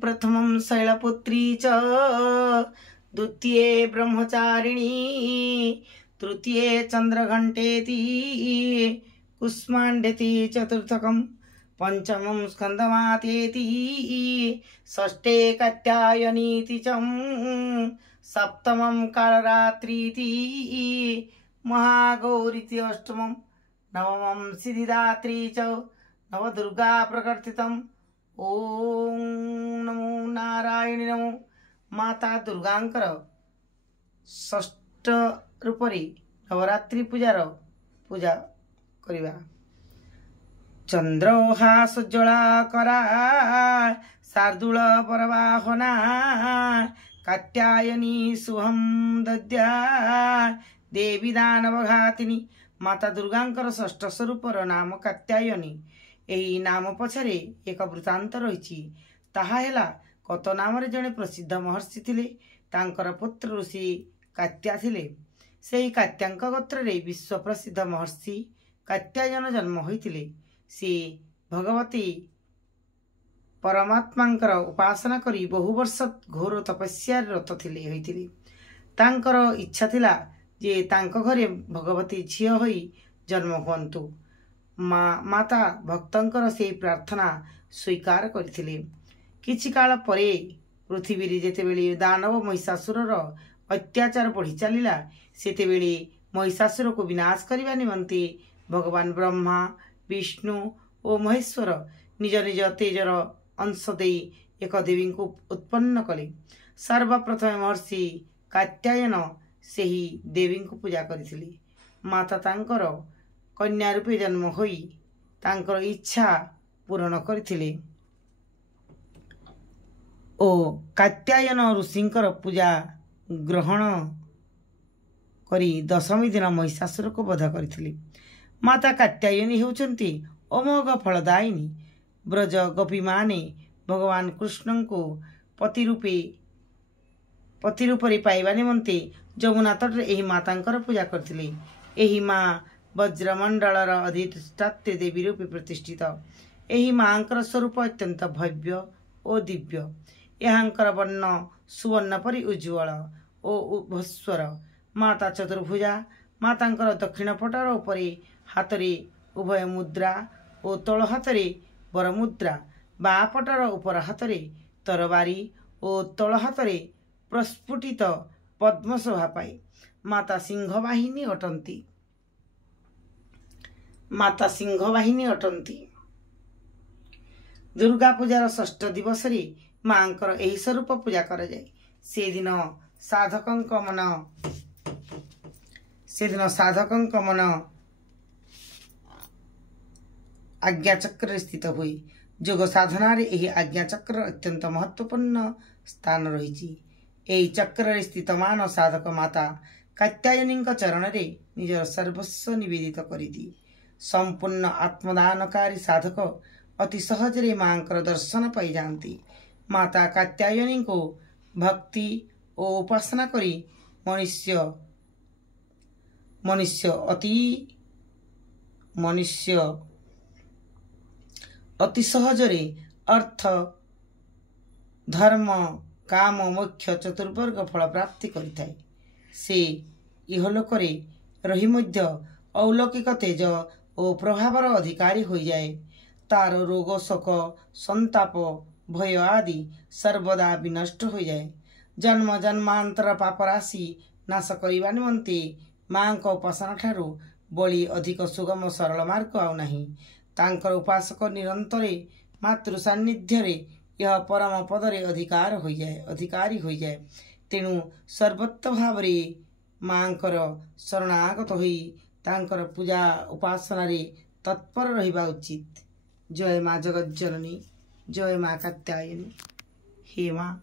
प्रथमं शैलपुत्री च द्वितीये ब्रह्मचारिणी तृतीये चंद्रघंटेति कुष्मांडेति चतुर्थकं पंचमं स्कंदमातेति षष्ठे कात्यायनीति च सप्तमं कालरात्रीति महागौरीति अष्टमं नवमं सिद्धिदात्री च नवदुर्गा प्रकीर्तितम्। ओम नमो नारायणी नमो। माता दुर्गांकर षष्ठ रूपरी नवरात्रि पूजा करिबा। चंद्रहासोज्ज्वला करा शार्दूल परवाहना कात्यायनी शुभम दद्या देवी दानवघातिनी। माता दुर्गांकर षष्ठ स्वरूपर नाम कात्यायनी। एही नाम पछरे एक वृत्तांत रही। ताहा हेला कत नाम जड़े प्रसिद्ध महर्षि थिले। तांकर पुत्र ऋषि कात्या थिले। सेही कात्यांक गोत्र रे विश्व प्रसिद्ध महर्षि कात्यायन जन्म होइतिले। से भगवती परमात्मांकर उपासना करी बहु वर्ष घोर तपस्या रत थिले होइतिले। तांकर इच्छा थिला जे तांक घरे भगवती झियो होई जन्म हुअन्तु। माता भक्तंकर से प्रार्थना स्वीकार करथिले। किछि काल परे पृथ्वी जेतेबेले दानव महिषासुरर अत्याचार बढ़ी चलिला सेतेबेले महिषासुर को विनाश करने निमंते भगवान ब्रह्मा विष्णु और महेश्वर निज निज तेजर अंश दे एक देवी को उत्पन्न कले। सर्वप्रथम महर्षि कात्यायन सेही देवी को पूजा करथिले। माता तांकर कन्या रूपे जन्म होई तांकर इच्छा पूर्ण करथिले ओ कात्यायन ऋषिंकर पूजा ग्रहण करी दशमी दिन महिषासुर को वध करथिले। माता कात्यायनी हेउचंती अमोघ फलदायिनी। ब्रज गोपी माने भगवान कृष्ण को पति रूपे पाइबा निमंते जमुना तट एही मातांकर पूजा करथिले। एही माँ वज्रमंडलर अधिष्ठात्री देवी रूपे प्रतिष्ठित। एही मांकर स्वरूप अत्यंत भव्य और दिव्य। यहांकर वर्ण सुवर्ण परि उज्ज्वल और भस्वर। माता चतुर्भुजा। मातांकर दक्षिण पटर उपरे हातरे उभय मुद्रा और तल हातरे वर मुद्रा। बा पटर उपर हातरे तरबारी और तल हातरे प्रस्फुटित पद्म शोभा पाए। माता सिंहवाहिनी अटंती। माता सिंहवाहिनी अटंती। दुर्गा पूजार षष्ठ दिवस रे मांकर एही स्वरूप पूजा कर जाए। से दिन साधकंक मन आज्ञा चक्र स्थित हुए। जोग साधना रे एही आज्ञा चक्र अत्यंत महत्वपूर्ण स्थान रही। एही चक्र रे स्थित मान साधक माता कात्यायनी चरण रे निजर सर्वस्व निवेदित करिदी। संपूर्ण आत्मदानकारी साधक अति सहज रे मांकर दर्शन पाई जाती। माता कात्यायनी को भक्ति और उपासना करी मनुष्य अति सहज रे अर्थ धर्म काम मोक्ष चतुर्वर्ग फल प्राप्ति करिथाए। से इहलोक रे रही मध्य अलौकिक तेज और प्रभावर अधिकारी हो जाए। तार रोग शोक संताप भय आदि सर्वदा विनष्ट हो जाए। जन्म जन्मांतर पापराशि नाश करने निमंते मां को उपासना ठारू बड़ी अधिक सुगम सरल मार्ग आउ नहीं। तांकर उपासक निरंतर मातृ सान्निध्य रे यह परम पदरे अधिकारी हो जाए। तेणु सर्वत्र भाव रे मांकर शरणागत होई तांकर पूजा उपासना रे तत्पर रहिबा उचित। जय माँ जगज्जननी। जय माँ कात्यायनी। हे माँ।